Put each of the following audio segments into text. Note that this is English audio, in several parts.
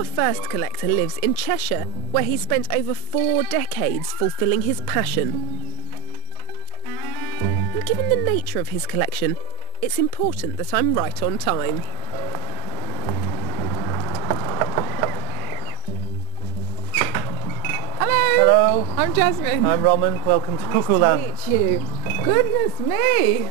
Our first collector lives in Cheshire, where he spent over 4 decades fulfilling his passion. And given the nature of his collection, it's important that I'm right on time. Hello. I'm Jasmine. I'm Roman. Welcome to Cuckoo Land. Nice to meet you. Goodness me.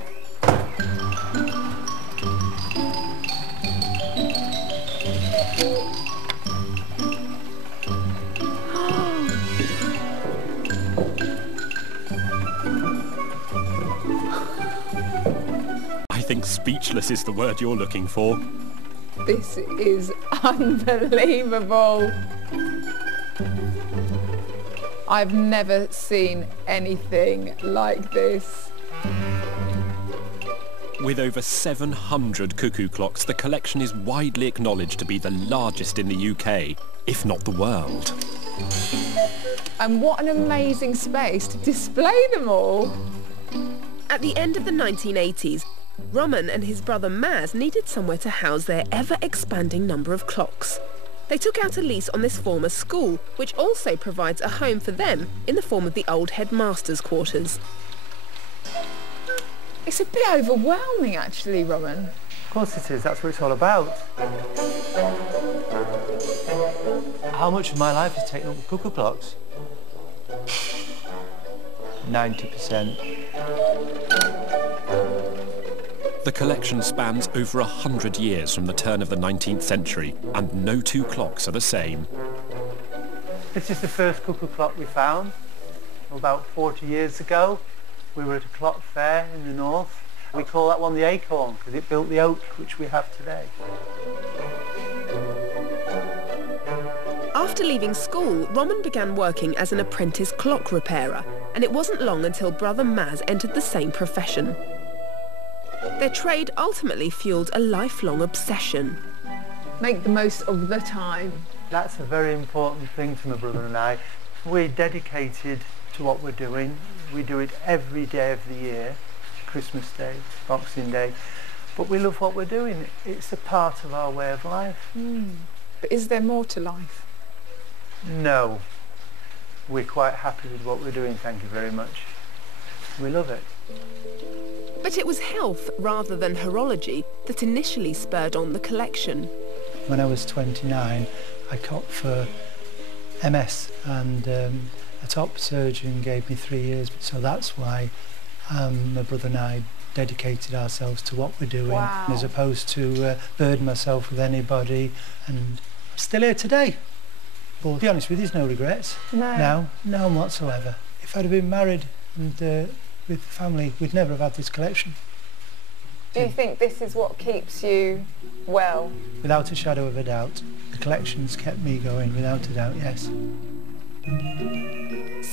I think speechless is the word you're looking for. This is unbelievable. I've never seen anything like this. With over 700 cuckoo clocks, the collection is widely acknowledged to be the largest in the UK, if not the world. And what an amazing space to display them all. At the end of the 1980s, Roman and his brother Maz needed somewhere to house their ever-expanding number of clocks. They took out a lease on this former school, which also provides a home for them in the form of the old headmaster's quarters. It's a bit overwhelming, actually, Roman. Of course it is. That's what it's all about. How much of my life is taken up with cuckoo clocks? 90%. The collection spans over 100 years from the turn of the 19th century, and no two clocks are the same. This is the first cuckoo clock we found about 40 years ago. We were at a clock fair in the north. We call that one the Acorn because it built the oak which we have today. After leaving school, Roman began working as an apprentice clock repairer, and it wasn't long until brother Maz entered the same profession. Their trade ultimately fueled a lifelong obsession. Make the most of the time. That's a very important thing to my brother and I. We're dedicated to what we're doing. We do it every day of the year, Christmas Day, Boxing Day, but we love what we're doing. It's a part of our way of life. But is there more to life? No. We're quite happy with what we're doing, thank you very much. We love it. But it was health rather than horology that initially spurred on the collection. When I was 29, I copped for MS, and a top surgeon gave me 3 years, so that's why my brother and I dedicated ourselves to what we're doing. Wow. As opposed to burden myself with anybody, and I'm still here today. But to be honest with you, there's no regrets. No. None whatsoever. If I'd have been married and with family, we'd never have had this collection. Do you think this is what keeps you well? Without a shadow of a doubt. The collection's kept me going, without a doubt, yes.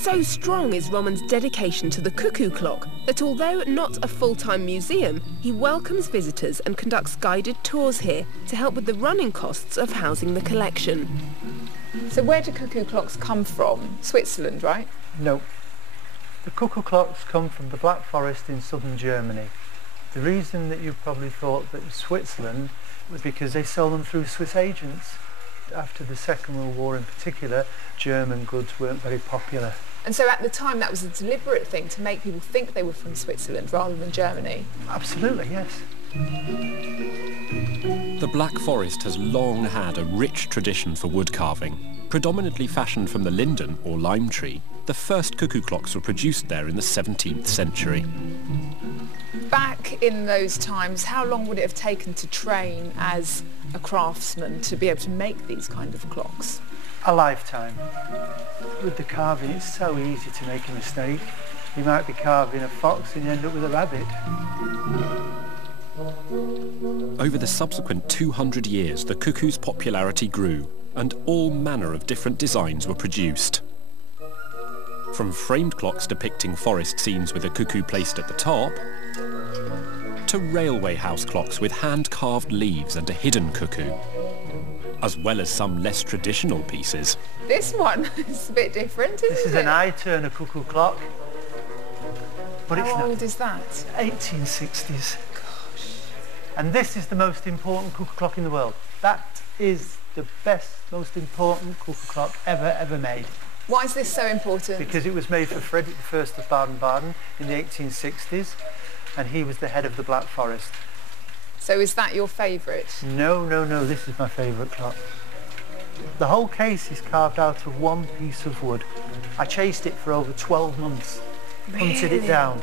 So strong is Roman's dedication to the cuckoo clock that although not a full-time museum, he welcomes visitors and conducts guided tours here to help with the running costs of housing the collection. So where do cuckoo clocks come from? Switzerland, right? No. The cuckoo clocks come from the Black Forest in southern Germany. The reason that you probably thought that it was Switzerland was because they sold them through Swiss agents. After the Second World War in particular, German goods weren't very popular. And so at the time that was a deliberate thing to make people think they were from Switzerland rather than Germany? Absolutely, yes. The Black Forest has long had a rich tradition for wood carving. Predominantly fashioned from the linden or lime tree, the first cuckoo clocks were produced there in the 17th century. Back in those times, how long would it have taken to train as a craftsman to be able to make these kind of clocks? A lifetime. With the carving, it's so easy to make a mistake. You might be carving a fox and you end up with a rabbit. Over the subsequent 200 years, the cuckoo's popularity grew, and all manner of different designs were produced. From framed clocks depicting forest scenes with a cuckoo placed at the top, to railway house clocks with hand-carved leaves and a hidden cuckoo, as well as some less traditional pieces. This one is a bit different, isn't it? This is an eye-turner cuckoo clock. But How old is that? 1860s. And this is the most important cuckoo clock in the world. That is the best, most important cuckoo clock ever made. Why is this so important? Because it was made for Frederick I of Baden-Baden in the 1860s, and he was the head of the Black Forest. So is that your favourite? No, this is my favourite clock. The whole case is carved out of one piece of wood. I chased it for over 12 months, hunted it down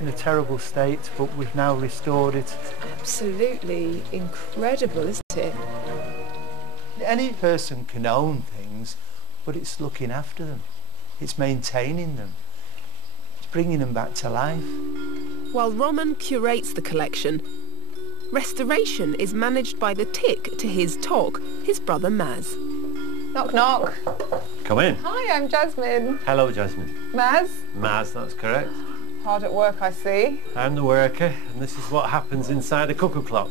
in a terrible state, but we've now restored it. Absolutely incredible, isn't it? Any person can own things, but it's looking after them. It's maintaining them. It's bringing them back to life. While Roman curates the collection, restoration is managed by the tick to his tock, his brother Maz. Knock, knock. Come in. Hi, I'm Jasmine. Hello, Jasmine. Maz? Maz, that's correct. Hard at work, I see. I'm the worker, and this is what happens inside a cuckoo clock.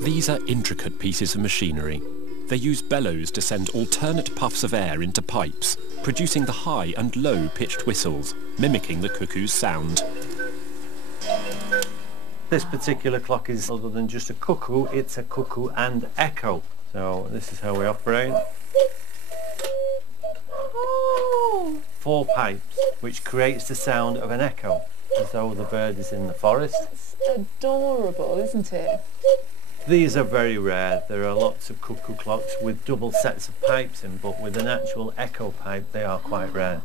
These are intricate pieces of machinery. They use bellows to send alternate puffs of air into pipes, producing the high and low pitched whistles, mimicking the cuckoo's sound. This particular clock is other than just a cuckoo, it's a cuckoo and echo. So this is how we operate. Oh. 4 pipes, which creates the sound of an echo, as though the bird is in the forest. It's adorable, isn't it? These are very rare. There are lots of cuckoo clocks with double sets of pipes in, but with an actual echo pipe they are quite rare.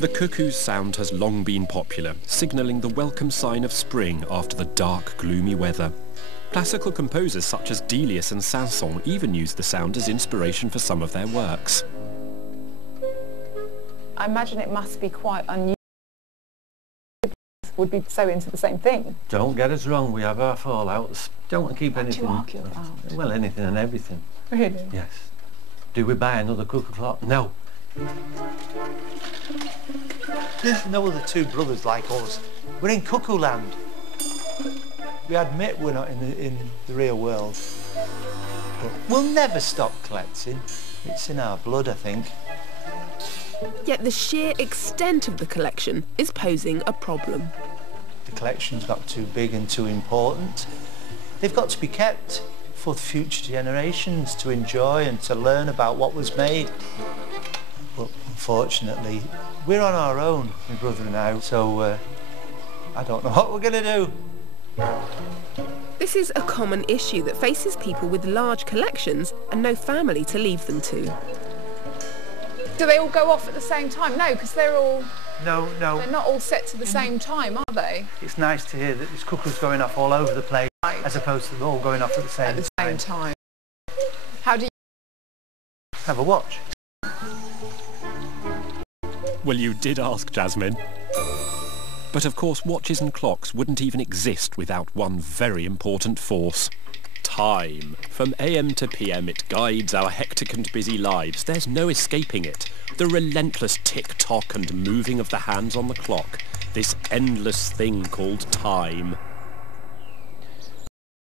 The cuckoo's sound has long been popular, signalling the welcome sign of spring after the dark, gloomy weather. Classical composers such as Delius and Saint-Saëns even used the sound as inspiration for some of their works. I imagine it must be quite unusual. Would be so into the same thing. Don't get us wrong, we have our fallouts. Don't want to keep anything... What do you argue about? Well, anything and everything. Really? Yes. Do we buy another cuckoo clock? No. There's no other two brothers like us. We're in cuckoo land. We admit we're not in the real world, but we'll never stop collecting. It's in our blood, I think. Yet the sheer extent of the collection is posing a problem. The collection's got too big and too important. They've got to be kept for future generations to enjoy and to learn about what was made. But unfortunately, we're on our own, my brother and I, so I don't know what we're going to do. This is a common issue that faces people with large collections and no family to leave them to. Do they all go off at the same time? No, because they're all... No. They're not all set to the same time, are they? It's nice to hear that there's cuckoos going off all over the place, Right. as opposed to them all going off at the same At the same time. How do you... Have a watch. Well, you did ask, Jasmine. But of course, watches and clocks wouldn't even exist without one very important force. Time. From AM to PM, it guides our hectic and busy lives. There's no escaping it. The relentless tick-tock and moving of the hands on the clock. This endless thing called time.